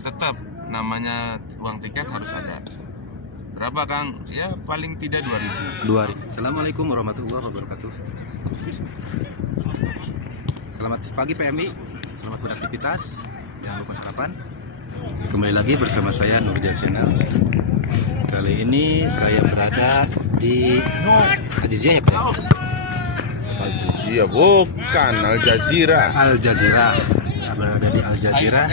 tetap namanya uang tiket harus ada. Berapa Kang? Ya paling tidak 2.000. Assalamualaikum warahmatullahi wabarakatuh. Selamat pagi PMI, selamat beraktivitas, jangan lupa sarapan. Kembali lagi bersama saya Nurja Channel. Kali ini saya berada di Al Jazeera ya Pak? Al Jazeera bukan, Al Jazeera. Al Jazeera. Berada di Al Jazeera.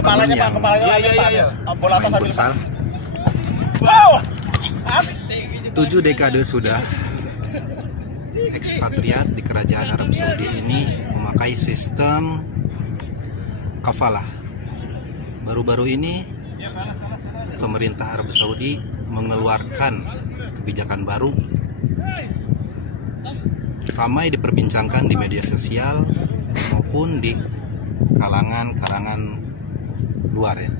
Kepalanya Pak, bola atas futsal. 7 dekade sudah ekspatriat di Kerajaan Arab Saudi ini memakai sistem kafalah. Baru-baru ini pemerintah Arab Saudi mengeluarkan kebijakan baru, ramai diperbincangkan di media sosial maupun di kalangan luar ya.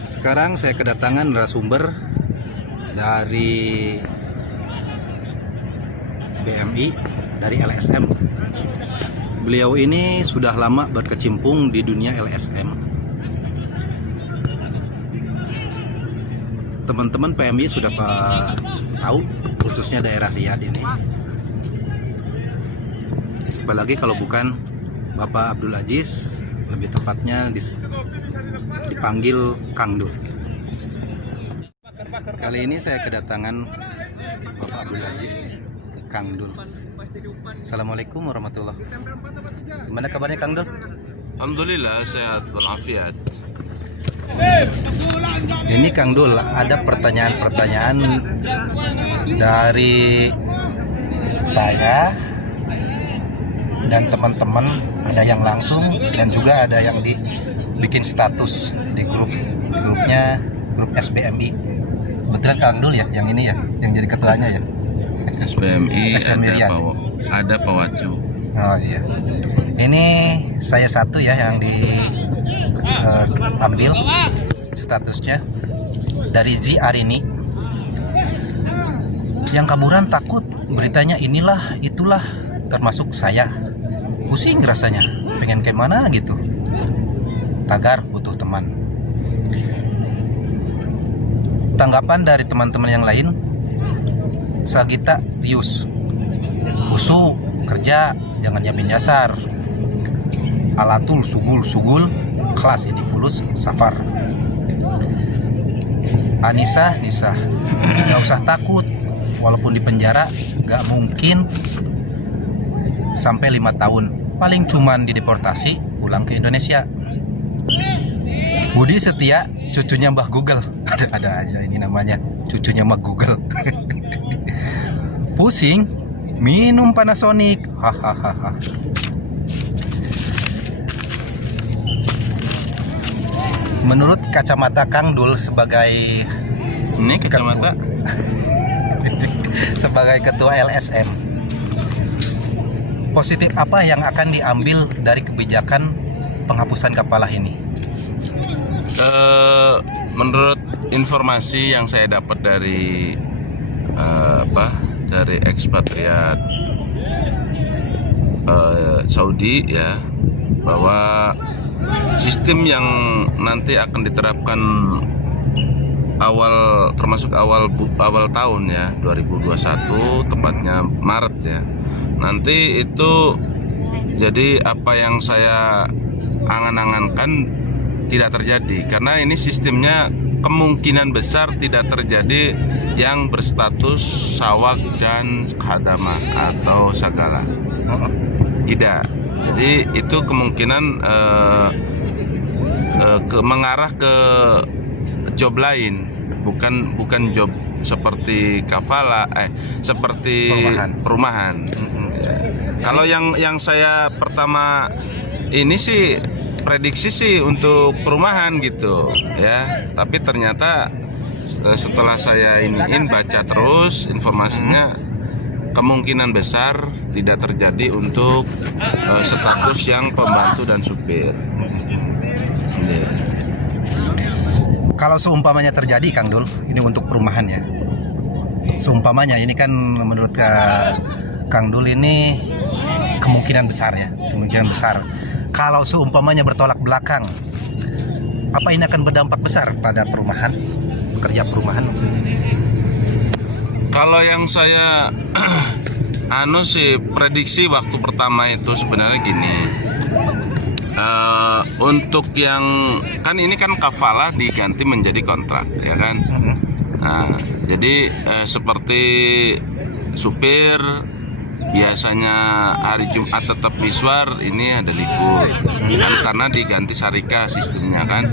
Sekarang saya kedatangan narasumber dari BMI, dari LSM. Beliau ini sudah lama berkecimpung di dunia LSM. Teman-teman PMI sudah tahu, khususnya daerah Riyadh ini. Siapa lagi kalau bukan Bapak Abdul Aziz, lebih tepatnya dipanggil Kang Dul. Kali ini saya kedatangan Bapak Abdul Aziz, Kang Dul. Assalamualaikum warahmatullahi wabarakatuh. Gimana kabarnya Kang Dul? Alhamdulillah sehat walafiat. Ini Kang Dul, ada pertanyaan-pertanyaan dari saya dan teman-teman, ada yang langsung dan juga ada yang dibikin status di grupnya grup SBMI. Betul Kang Dul ya, yang ini ya, yang jadi ketuanya ya. SBMI ada Pak Wacu. Oh iya. Ini saya satu ya yang diambil statusnya dari Zi Arini. Yang kaburan takut beritanya inilah itulah, termasuk saya. Pusing rasanya, pengen kayak mana gitu. Tagar butuh teman. Tanggapan dari teman-teman yang lain, Sagita Rius, Usu kerja jangan jamin dasar. Alatul sugul kelas ini fulus safar. Anissa nggak usah takut, walaupun di penjara nggak mungkin sampai 5 tahun, paling cuman dideportasi pulang ke Indonesia. Budi Setia, cucunya Mbah Google. Ada aja ini namanya, cucunya Mbah Google. Pusing, minum Panasonic. Hahaha. Menurut kacamata Kang Dul sebagai Ini kacamata sebagai ketua LSM, positif apa yang akan diambil dari kebijakan penghapusan kafalah ini? Menurut informasi yang saya dapat dari dari ekspatriat Saudi ya, bahwa sistem yang nanti akan diterapkan termasuk awal tahun ya 2021, tepatnya Maret ya. Nanti itu jadi apa yang saya angan-angankan tidak terjadi, karena ini sistemnya kemungkinan besar tidak terjadi yang berstatus sawak dan khadamah atau sagala. Tidak. Jadi itu kemungkinan mengarah ke job lain, bukan job seperti kafalah, seperti perumahan. Ya. Kalau yang saya pertama ini sih prediksi sih untuk perumahan gitu ya, tapi ternyata setelah saya baca terus informasinya, kemungkinan besar tidak terjadi untuk status yang pembantu dan supir. Kalau seumpamanya terjadi Kang Dul, ini untuk perumahan ya. Seumpamanya ini kan menurut Kang Dul ini kemungkinan besar ya, kemungkinan besar. Kalau seumpamanya bertolak belakang apa ini akan berdampak besar pada perumahan, pekerja perumahan maksudnya? Kalau yang saya sih prediksi waktu pertama itu sebenarnya gini. Untuk yang kan ini kan kafalah diganti menjadi kontrak, ya kan? Nah, jadi seperti supir biasanya hari Jumat tetap miswar, ini ada libur kan karena diganti syarikah sistemnya kan.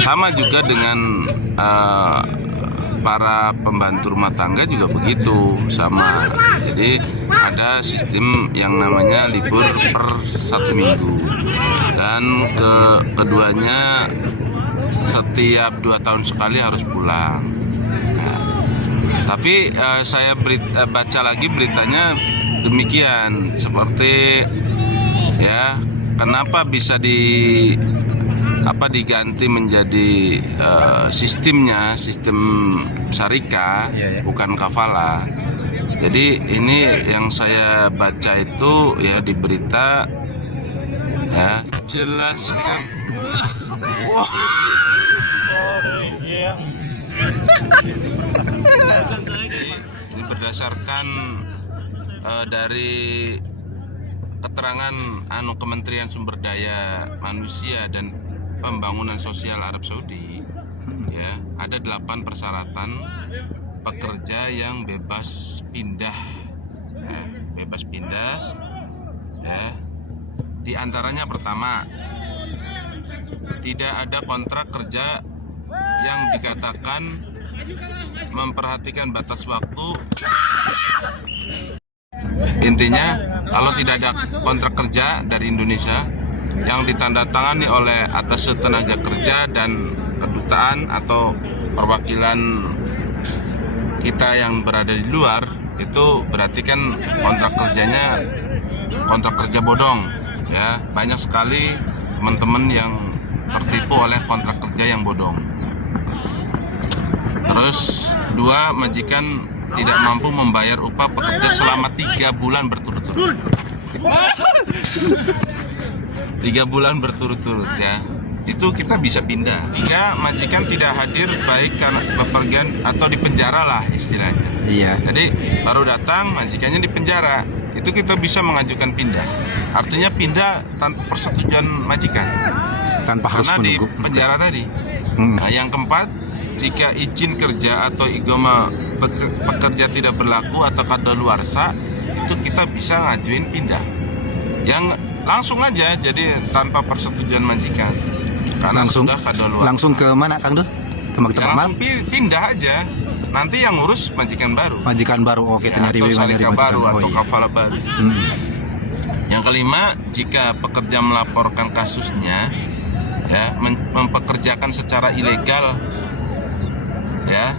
Sama juga dengan para pembantu rumah tangga juga begitu sama. Jadi ada sistem yang namanya libur per 1 minggu dan keduanya setiap 2 tahun sekali harus pulang. Nah, tapi saya baca lagi beritanya demikian, seperti ya kenapa bisa diganti menjadi sistem syarikah, bukan kafalah. Jadi ini yang saya baca itu ya di berita ya jelas kan. Wah. Ini berdasarkan dari keterangan Kementerian Sumber Daya Manusia dan Pembangunan Sosial Arab Saudi, ya ada 8 persyaratan pekerja yang bebas pindah, ya. Di antaranya pertama, tidak ada kontrak kerja yang dikatakan memperhatikan batas waktu. Intinya, kalau tidak ada kontrak kerja dari Indonesia yang ditandatangani oleh atas tenaga kerja dan kedutaan atau perwakilan kita yang berada di luar, itu berarti kan kontrak kerjanya kontrak kerja bodong, ya. Banyak sekali teman-teman yang tertipu oleh kontrak kerja yang bodong. Terus 2, majikan tidak mampu membayar upah pekerja selama 3 bulan berturut-turut. 3 bulan berturut-turut, ya. Itu kita bisa pindah. 3, majikan tidak hadir baik karena bepergian atau di penjara lah istilahnya. Iya. Jadi baru datang majikannya di penjara, itu kita bisa mengajukan pindah. Artinya pindah tanpa persetujuan majikan. Tanpa harus karena menunggu di penjara tadi. Nah, yang keempat, jika izin kerja atau igoma pekerja tidak berlaku atau kadaluarsa, itu kita bisa ngajuin pindah. Yang langsung aja, jadi tanpa persetujuan majikan. Karena sudah kadaluarsa. Langsung ke mana, Kang Dul? Ke maktab amal? Pindah aja. Nanti yang ngurus majikan baru. Majikan baru, oke. Ya, atau syarikah baru atau kafalah baru. Yang kelima, jika pekerja melaporkan kasusnya, ya, mempekerjakan secara ilegal, ya,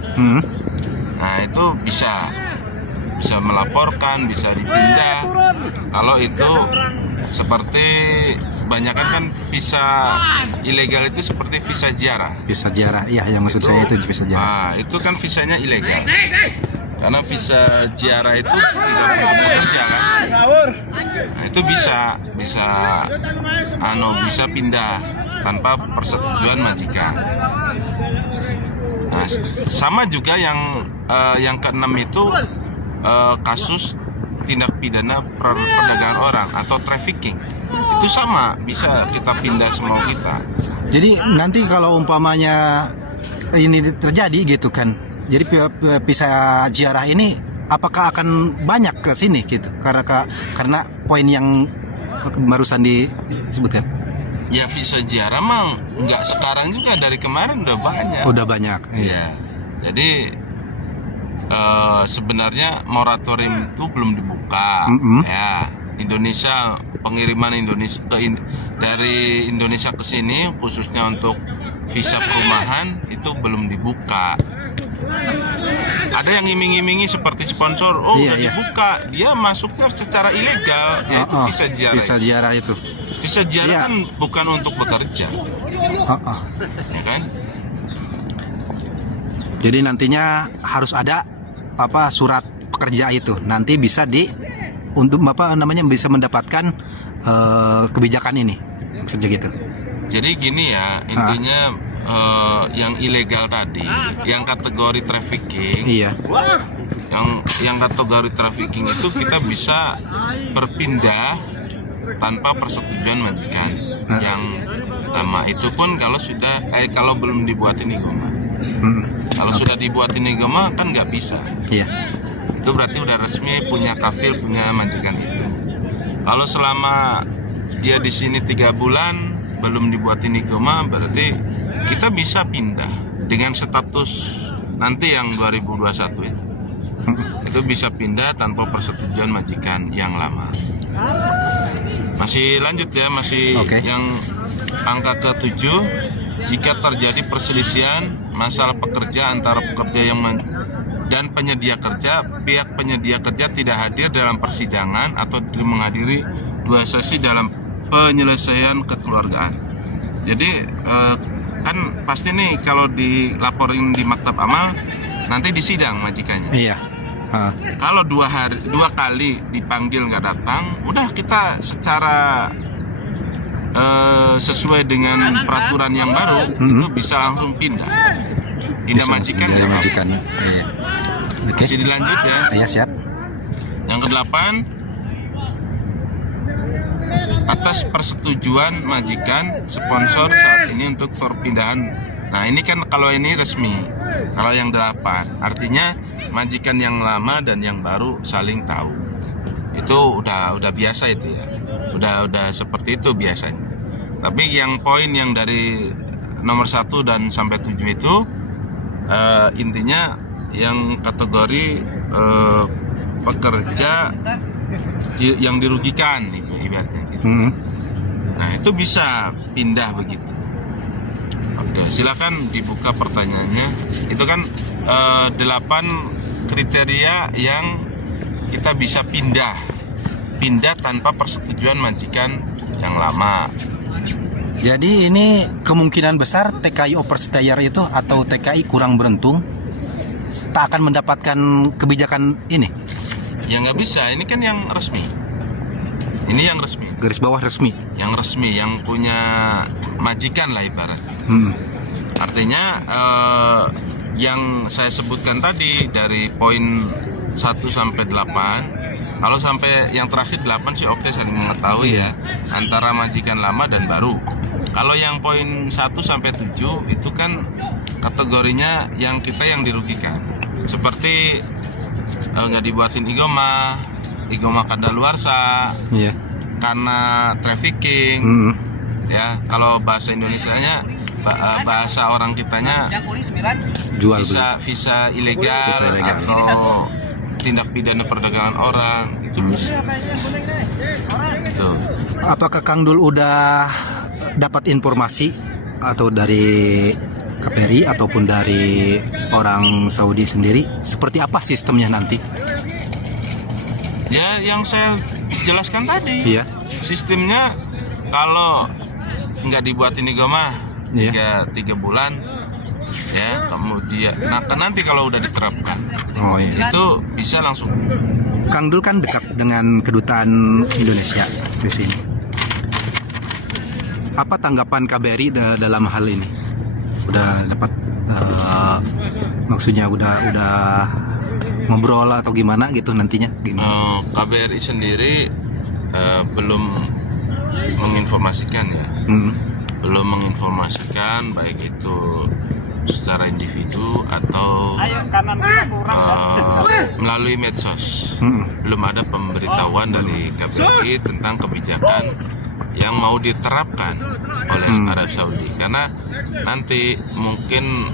nah itu bisa melaporkan, bisa dipindah. Kalau itu seperti kebanyakan kan visa ilegal itu seperti visa ziarah. Visa ziarah, iya, yang maksud saya itu visa ziarah. Nah, itu kan visanya ilegal. Karena visa ziarah itu tidak untuk bekerja kan. Nah, itu bisa pindah tanpa persetujuan majikan. Nah, sama juga yang keenam itu kasus tindak pidana perdagangan orang atau trafficking. Itu sama, bisa kita pindah semua kita. Jadi nanti kalau umpamanya ini terjadi gitu kan, jadi visa ziarah ini apakah akan banyak ke sini gitu? Karena poin yang barusan disebutkan. Ya visa ziarah mah nggak sekarang juga, dari kemarin udah banyak. Udah banyak. Iya. Jadi sebenarnya moratorium itu belum dibuka. Ya, Indonesia, pengiriman dari Indonesia ke sini khususnya untuk visa perumahan itu belum dibuka. Ada yang iming-imingi seperti sponsor, udah dibuka, dia masuknya secara ilegal, yaitu visa ziarah. Visa ziarah itu. Visa ziarah kan bukan untuk bekerja, ya kan? Jadi nantinya harus ada surat pekerja itu, nanti bisa bisa mendapatkan kebijakan ini, maksudnya gitu. Jadi gini ya, intinya yang ilegal tadi, yang kategori trafficking, Iya. yang kategori trafficking itu kita bisa berpindah tanpa persetujuan majikan yang lama. Itu pun kalau sudah kalau belum dibuatin igoma. Kalau sudah dibuatin igoma kan nggak bisa. Iya. Itu berarti udah resmi punya kafil, punya majikan itu. Kalau selama dia di sini 3 bulan belum dibuatin igoma, berarti kita bisa pindah dengan status nanti yang 2021 itu. Itu bisa pindah tanpa persetujuan majikan yang lama. Masih lanjut ya, masih yang angka ke-7. Jika terjadi perselisihan masalah pekerja antara pekerja yang dan penyedia kerja, pihak penyedia kerja tidak hadir dalam persidangan atau menghadiri 2 sesi dalam penyelesaian kekeluargaan. Jadi kan pasti nih kalau dilaporin di maktab amal nanti disidang majikannya. Iya. Kalau 2 kali dipanggil nggak datang, udah kita secara sesuai dengan peraturan yang baru itu bisa langsung pindah majikan. Dari majikan. Iya. Oke. Masih dilanjut ya. Iya, siap. Yang ke-8, atas persetujuan majikan sponsor saat ini untuk perpindahan. Nah ini kan kalau ini resmi. Kalau yang 8 artinya majikan yang lama dan yang baru saling tahu. Itu udah biasa itu ya. Udah seperti itu biasanya. Tapi yang poin yang dari nomor 1 dan sampai 7 itu intinya yang kategori pekerja yang dirugikan ibaratnya gitu. Nah itu bisa pindah begitu. Oke, silakan dibuka pertanyaannya. Itu kan 8 kriteria yang kita bisa pindah tanpa persetujuan majikan yang lama. Jadi ini kemungkinan besar TKI overstay itu atau TKI kurang beruntung tak akan mendapatkan kebijakan ini. Ya nggak bisa, ini kan yang resmi. Ini yang resmi. Garis bawah resmi. Yang resmi, yang punya majikan lah ibarat. Artinya yang saya sebutkan tadi dari poin 1 sampai 8, kalau sampai yang terakhir 8 sih oke, saling mengetahui ya antara majikan lama dan baru. Kalau yang poin 1 sampai 7 itu kan kategorinya yang kita yang dirugikan. Seperti nggak dibuatin igoma kadaluarsa, karena trafficking, ya kalau bahasa Indonesianya, bahasa orang kitanya jual visa ilegal atau tindak pidana perdagangan orang itu bisa. Apakah Kang Dul udah dapat informasi atau dari KPRI ataupun dari orang Saudi sendiri seperti apa sistemnya nanti? Ya yang saya jelaskan tadi. Iya. Sistemnya kalau nggak dibuatin igoma 3 bulan ya, kemudian nanti kalau udah diterapkan itu bisa langsung. Kang Dul kan dekat dengan kedutaan Indonesia di sini. Apa tanggapan KBRI dalam hal ini? Udah dapat maksudnya udah ngobrol atau gimana gitu nantinya? KBRI sendiri belum menginformasikan ya. Belum menginformasikan baik itu secara individu atau melalui medsos. Belum ada pemberitahuan dari KBRI tentang kebijakan yang mau diterapkan oleh Arab Saudi, karena nanti mungkin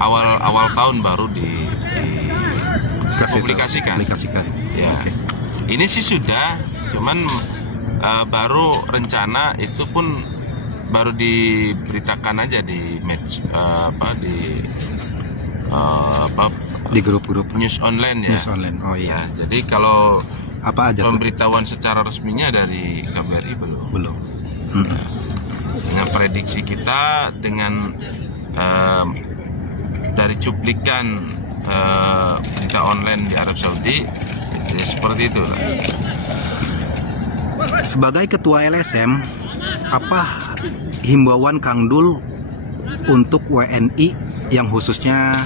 awal tahun baru dipublikasikan. Ya. Ini sih sudah, cuman baru rencana itu pun baru diberitakan aja di di grup-grup news online ya. News online. Oh iya. Ya, jadi kalau apa aja pemberitahuan secara resminya dari KBRI belum. Dengan prediksi kita dengan dari cuplikan berita online di Arab Saudi ya seperti itu. Sebagai ketua LSM, apa himbauan Kang Dul untuk WNI yang khususnya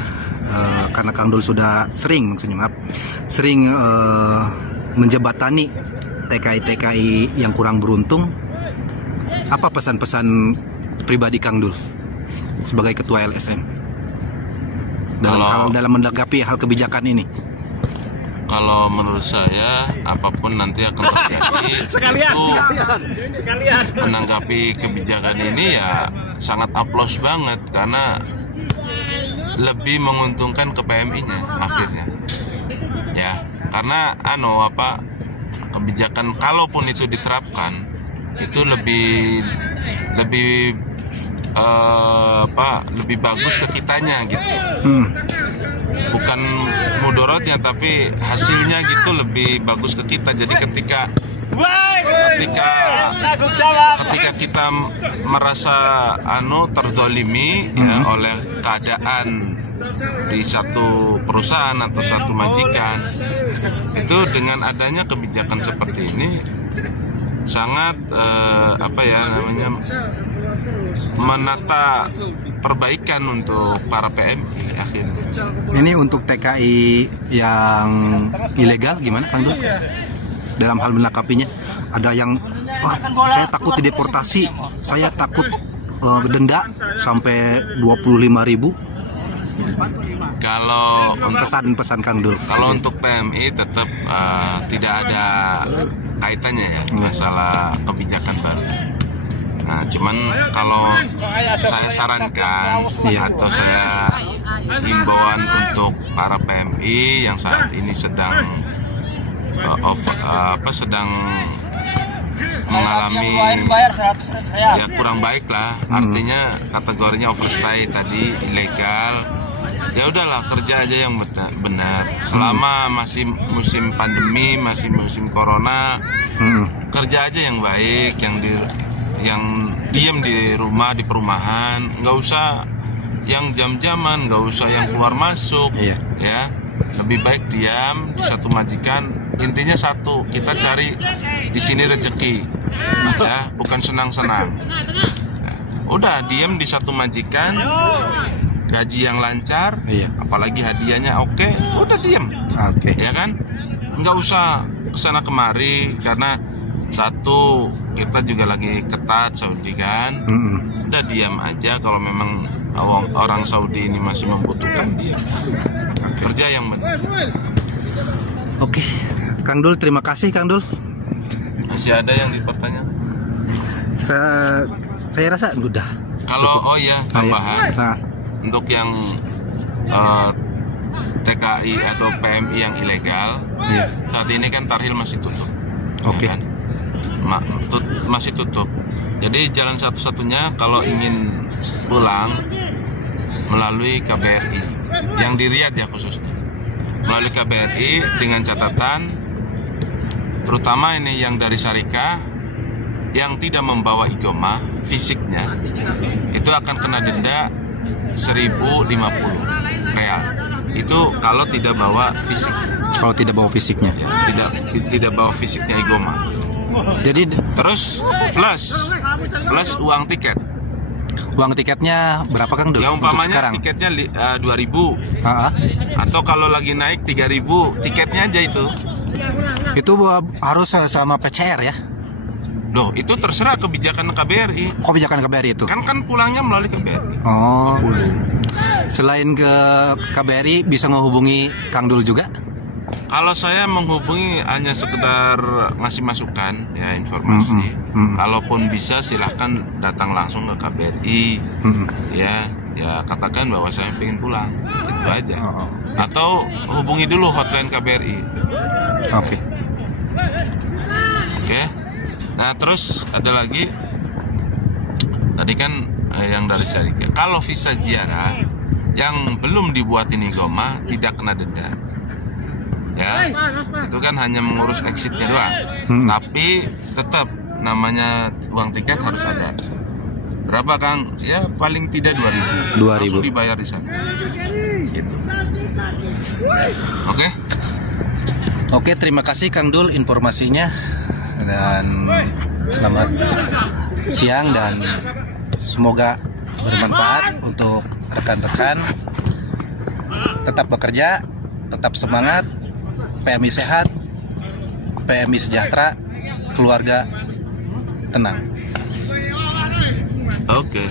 karena Kang Dul sudah sering menjebatani TKI yang kurang beruntung. Apa pesan-pesan pribadi Kang Dul sebagai ketua LSM dalam menanggapi hal kebijakan ini? Kalau menurut saya, apapun nanti akan terjadi, menanggapi kebijakan ini ya sangat aplaus banget, karena lebih menguntungkan ke PMI-nya akhirnya. Ya, karena kebijakan kalaupun itu diterapkan itu lebih bagus ke kitanya gitu. Bukan mudorotnya, tapi hasilnya gitu lebih bagus ke kita. Jadi ketika kita merasa terzolimi ya, oleh keadaan di satu perusahaan atau satu majikan, itu dengan adanya kebijakan seperti ini sangat menata perbaikan untuk para PMI akhirnya. Ini untuk TKI yang ilegal gimana Kang Dul? Dalam hal menangkapinya, ada yang saya takut dideportasi, saya takut denda sampai 25.000. Kalau pesan Kang Dul, kalau untuk PMI tetap tidak ada kaitannya ya masalah kebijakan baru. Nah, cuman kalau saya sarankan atau saya himbauan untuk para PMI yang saat ini sedang mengalami ya kurang baik lah, artinya kategorinya overstay tadi, ilegal. Ya udahlah, kerja aja yang benar. Selama masih musim pandemi, masih musim corona, kerja aja yang baik, yang diem di rumah, di perumahan, nggak usah yang jam-jaman, nggak usah yang keluar masuk, ya lebih baik diam di satu majikan. Intinya satu, kita cari di sini rezeki, ya bukan senang-senang. Ya, udah diem di satu majikan, gaji yang lancar, apalagi hadiahnya oke, udah diem, ya kan? Nggak usah kesana kemari, karena satu kita juga lagi ketat Saudi kan, udah diam aja. Kalau memang orang Saudi ini masih membutuhkan dia, kerja yang benar. Oke, Kang Dul, terima kasih Kang Dul. Masih ada yang dipertanyakan? Saya rasa udah. Kalau tambahan. Nah, untuk yang TKI atau PMI yang ilegal, saat ini kan Tarhil masih tutup. Ya kan? Masih tutup. Jadi jalan satu-satunya kalau ingin pulang melalui KBRI yang di Riyadh ya khususnya, melalui KBRI dengan catatan, terutama ini yang dari Syarikah yang tidak membawa igoma fisiknya, itu akan kena denda 1.050 real. Itu kalau tidak bawa fisik. Kalau tidak bawa fisiknya. Ya, tidak bawa fisiknya igoma. Jadi terus plus uang tiket. Uang tiketnya berapa Kang Dul? Ya umpamanya tiketnya 2.000. Atau kalau lagi naik 3.000 tiketnya aja itu. Itu harus sama PCR ya? Loh, itu terserah kebijakan KBRI. Kebijakan KBRI itu? Kan pulangnya melalui KBRI. Oh. Selain ke KBRI bisa menghubungi Kang Dul juga? Kalau saya menghubungi hanya sekedar ngasih masukan, ya informasi. Kalaupun bisa silahkan datang langsung ke KBRI, ya katakan bahwa saya pengen pulang, itu aja. Atau hubungi dulu hotline KBRI. Oke. Nah terus ada lagi, tadi kan yang dari Syarikah. Kalau visa ziarah yang belum dibuatin igoma tidak kena denda. Ya, itu kan hanya mengurus exitnya doang. Tapi tetap namanya uang tiket harus ada. Berapa Kang? Ya paling tidak 2.000. 2.000 langsung dibayar di sana. Gitu. Oke, terima kasih Kang Dul informasinya, dan selamat siang dan Semoga bermanfaat untuk rekan-rekan. Tetap bekerja, tetap semangat, PMI sehat, PMI sejahtera, keluarga tenang. Oke.